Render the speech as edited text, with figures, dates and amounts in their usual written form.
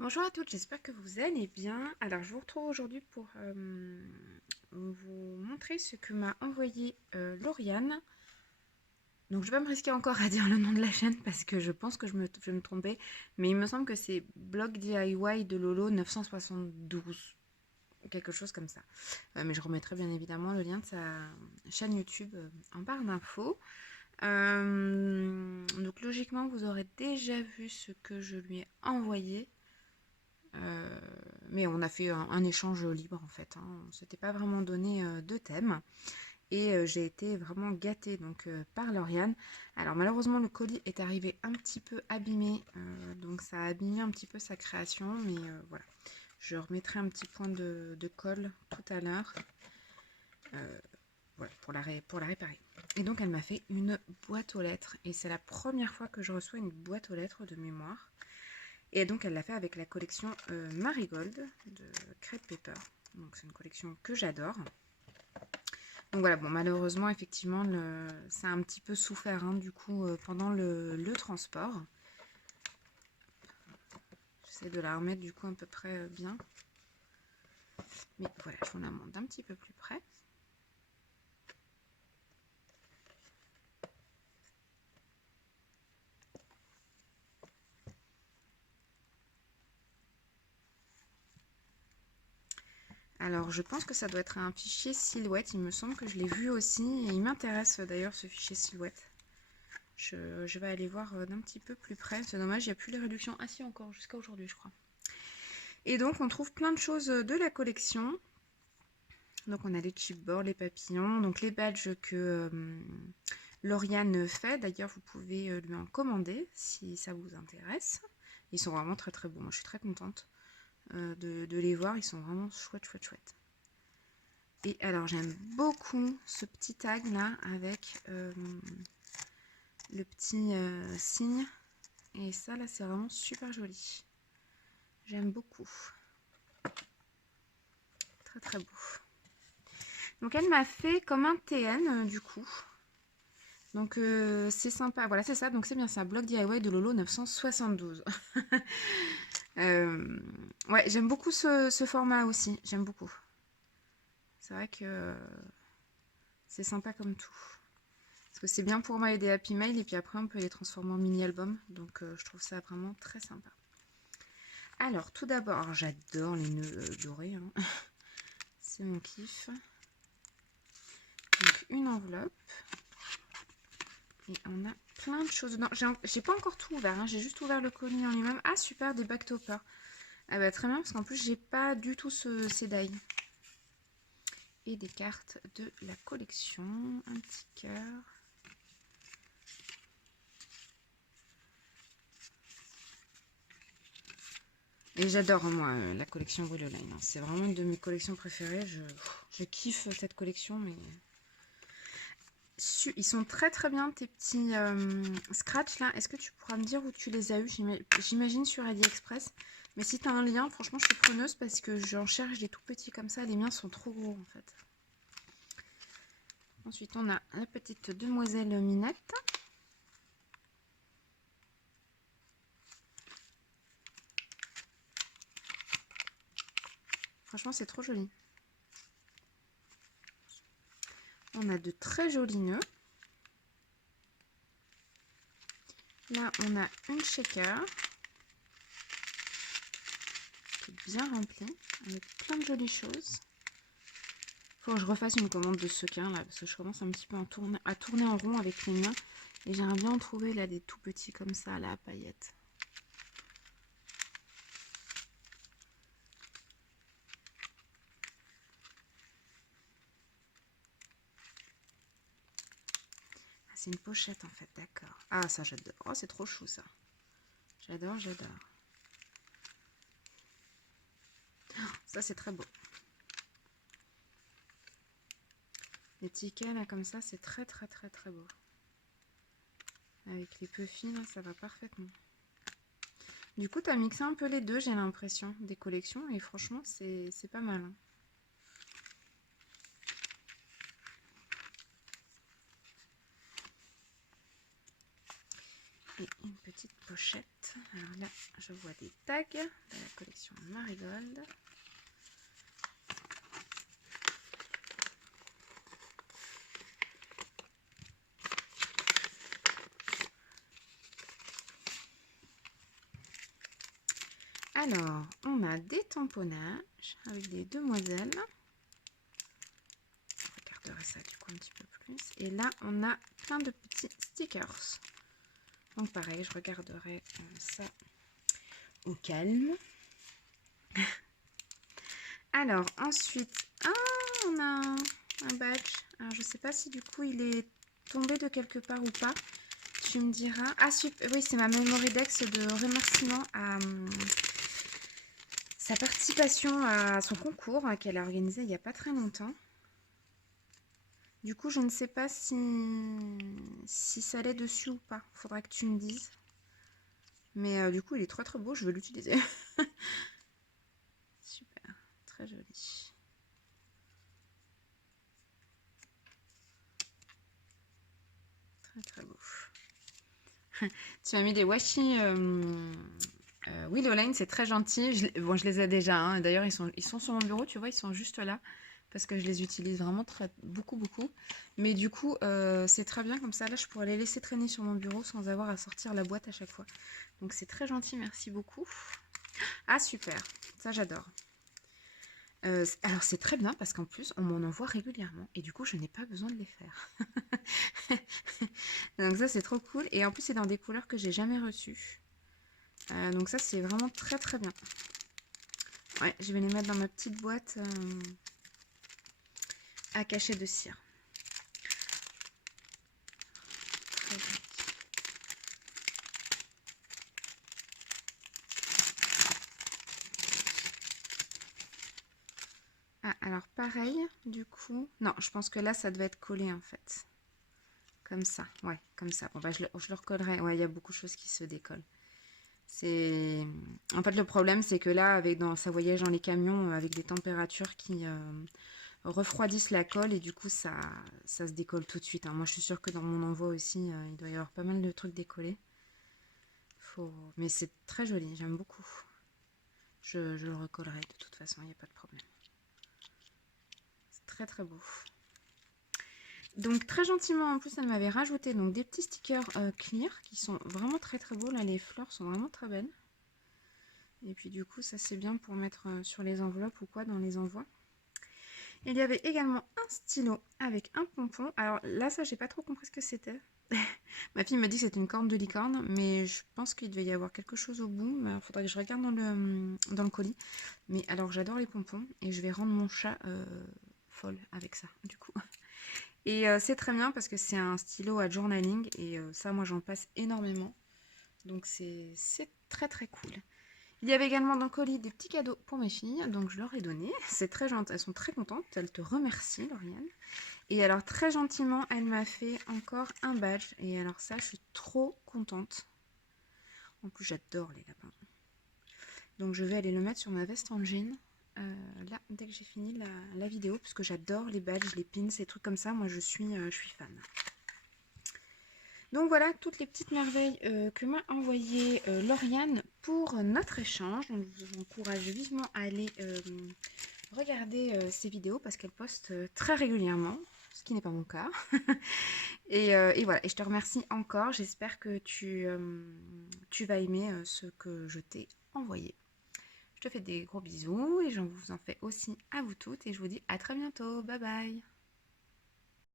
Bonjour à toutes, j'espère que vous allez bien. Alors, je vous retrouve aujourd'hui pour vous montrer ce que m'a envoyé Lauriane. Donc, je vais pas me risquer encore à dire le nom de la chaîne parce que je pense que je vais me tromper. Mais il me semble que c'est Blog DIY de Lolo 972, quelque chose comme ça. Mais je remettrai bien évidemment le lien de sa chaîne YouTube en barre d'infos. Donc, logiquement, vous aurez déjà vu ce que je lui ai envoyé. Euh, mais on a fait un échange libre en fait, hein. On ne s'était pas vraiment donné de thème. Et j'ai été vraiment gâtée donc, par Lauriane. Alors malheureusement le colis est arrivé un petit peu abîmé, donc ça a abîmé un petit peu sa création. Mais voilà, je remettrai un petit point de colle tout à l'heure, voilà, pour la réparer. Et donc elle m'a fait une boîte aux lettres. Et c'est la première fois que je reçois une boîte aux lettres de mémoire. Et donc elle l'a fait avec la collection Marigold de Crêpe Paper. Donc c'est une collection que j'adore. Donc voilà, bon malheureusement effectivement ça a un petit peu souffert, hein, du coup pendant le transport. J'essaie de la remettre du coup à peu près bien. Mais voilà, je vous la montre d'un petit peu plus près. Alors je pense que ça doit être un fichier silhouette, il me semble que je l'ai vu aussi. Et il m'intéresse d'ailleurs ce fichier silhouette. Je vais aller voir d'un petit peu plus près. C'est dommage, il n'y a plus les réductions. Ah si, encore jusqu'à aujourd'hui je crois. Et donc on trouve plein de choses de la collection. Donc on a les chipboards, les papillons, donc les badges que Lauriane fait. D'ailleurs vous pouvez lui en commander si ça vous intéresse. Ils sont vraiment très très beaux. Moi je suis très contente de les voir. Ils sont vraiment chouettes, chouettes, chouettes. Et alors j'aime beaucoup ce petit tag là avec le petit signe. Et ça là c'est vraiment super joli. J'aime beaucoup. Très très beau. Donc elle m'a fait comme un TN du coup. Donc c'est sympa, voilà c'est ça, donc c'est bien ça, Blog DIY de Lolo 972. Ouais, j'aime beaucoup ce format aussi, j'aime beaucoup. C'est vrai que c'est sympa comme tout. Parce que c'est bien pour moi aider Happy Mail et puis après on peut les transformer en mini-album. Donc je trouve ça vraiment très sympa. Alors tout d'abord, j'adore les nœuds dorés, hein. C'est mon kiff. Donc une enveloppe. Et on a plein de choses dedans. J'ai pas encore tout ouvert, hein. J'ai juste ouvert le colis en lui-même. Ah super, des backtoppers. Ah bah très bien, parce qu'en plus j'ai pas du tout ces die. Et des cartes de la collection. Un petit cœur. Et j'adore, moi, la collection Brillo Line, hein. C'est vraiment une de mes collections préférées. Je kiffe cette collection, mais... Ils sont très très bien tes petits scratch là. Est-ce que tu pourras me dire où tu les as eus? J'imagine sur AliExpress. Mais si tu as un lien, franchement je suis preneuse parce que j'en cherche des tout petits comme ça. Les miens sont trop gros en fait. Ensuite on a la petite demoiselle Minette. Franchement c'est trop joli. On a de très jolis nœuds. Là on a une shaker qui est bien remplie avec plein de jolies choses. Faut que je refasse une commande de sequins là parce que je commence un petit peu à tourner en rond avec les miens. Et j'aimerais bien en trouver là des tout petits comme ça là à paillettes. Ah, c'est une pochette en fait, d'accord. Ah ça j'adore. Oh c'est trop chou ça. J'adore, j'adore. Ça c'est très beau. Les tickets là comme ça c'est très très très très beau. Avec les puffy là ça va parfaitement. Du coup tu as mixé un peu les deux j'ai l'impression des collections et franchement c'est pas mal, hein. pris une petite pochette. Alors là, je vois des tags de la collection Marigold. Alors, on a des tamponnages avec des demoiselles. Je regarderai ça du coup un petit peu plus. Et là, on a plein de petits stickers. Donc pareil, je regarderai ça au calme. Alors, ensuite, on a un badge. Alors, je ne sais pas si du coup, il est tombé de quelque part ou pas. Tu me diras. Ah, super. Oui, c'est ma memory dex de remerciement à sa participation à son concours qu'elle a organisé il n'y a pas très longtemps. Du coup, je ne sais pas si ça allait dessus ou pas. Faudra que tu me dises. Mais du coup, il est très très beau. Je veux l'utiliser. Super. Très joli. Très très beau. Tu m'as mis des washi Willow Lane, c'est très gentil. Je les ai déjà. Hein. D'ailleurs, ils sont sur mon bureau. Tu vois, ils sont juste là. Parce que je les utilise vraiment beaucoup. Mais du coup, c'est très bien comme ça. Là, je pourrais les laisser traîner sur mon bureau sans avoir à sortir la boîte à chaque fois. Donc, c'est très gentil. Merci beaucoup. Ah, super. Ça, j'adore. Alors, c'est très bien parce qu'en plus, on m'en envoie régulièrement. Et du coup, je n'ai pas besoin de les faire. Donc, ça, c'est trop cool. Et en plus, c'est dans des couleurs que j'ai jamais reçues. Donc, ça, c'est vraiment très, très bien. Ouais, je vais les mettre dans ma petite boîte à cachet de cire. Très bien. Ah, alors pareil, du coup... Non, je pense que là, ça devait être collé, en fait. Comme ça, ouais, comme ça. Bon, bah, je le recollerai. Ouais, il y a beaucoup de choses qui se décollent. C'est... En fait, le problème, c'est que là, ça voyage dans les camions avec des températures qui refroidissent la colle et du coup, ça se décolle tout de suite. Hein. Moi, je suis sûre que dans mon envoi aussi, il doit y avoir pas mal de trucs décollés. Mais c'est très joli, j'aime beaucoup. Je le recollerai de toute façon, il n'y a pas de problème. C'est très très beau. Donc très gentiment, en plus, elle m'avait rajouté donc, des petits stickers clear qui sont vraiment très très beaux. Là, les fleurs sont vraiment très belles. Et puis du coup, ça c'est bien pour mettre sur les enveloppes ou quoi dans les envois. Il y avait également un stylo avec un pompon. Alors là, ça, j'ai pas trop compris ce que c'était. Ma fille me dit que c'est une corne de licorne, mais je pense qu'il devait y avoir quelque chose au bout. Il faudrait que je regarde dans le colis. Mais alors, j'adore les pompons et je vais rendre mon chat folle avec ça, du coup. Et c'est très bien parce que c'est un stylo à journaling et ça, moi, j'en passe énormément. Donc, c'est très, très cool. Il y avait également dans le colis des petits cadeaux pour mes filles, donc je leur ai donné. C'est très gentil, elles sont très contentes, elles te remercient, Lauriane. Et alors, très gentiment, elle m'a fait encore un badge. Et alors ça, je suis trop contente. En plus, j'adore les lapins. Donc, je vais aller le mettre sur ma veste en jean. Là, dès que j'ai fini la vidéo, parce que j'adore les badges, les pins, ces trucs comme ça. Moi, je suis fan. Donc voilà toutes les petites merveilles que m'a envoyé Lauriane pour notre échange. Donc, je vous encourage vivement à aller regarder ces vidéos parce qu'elle poste très régulièrement, ce qui n'est pas mon cas. et voilà, et je te remercie encore. J'espère que tu vas aimer ce que je t'ai envoyé. Je te fais des gros bisous et je vous en fais aussi à vous toutes et je vous dis à très bientôt. Bye bye.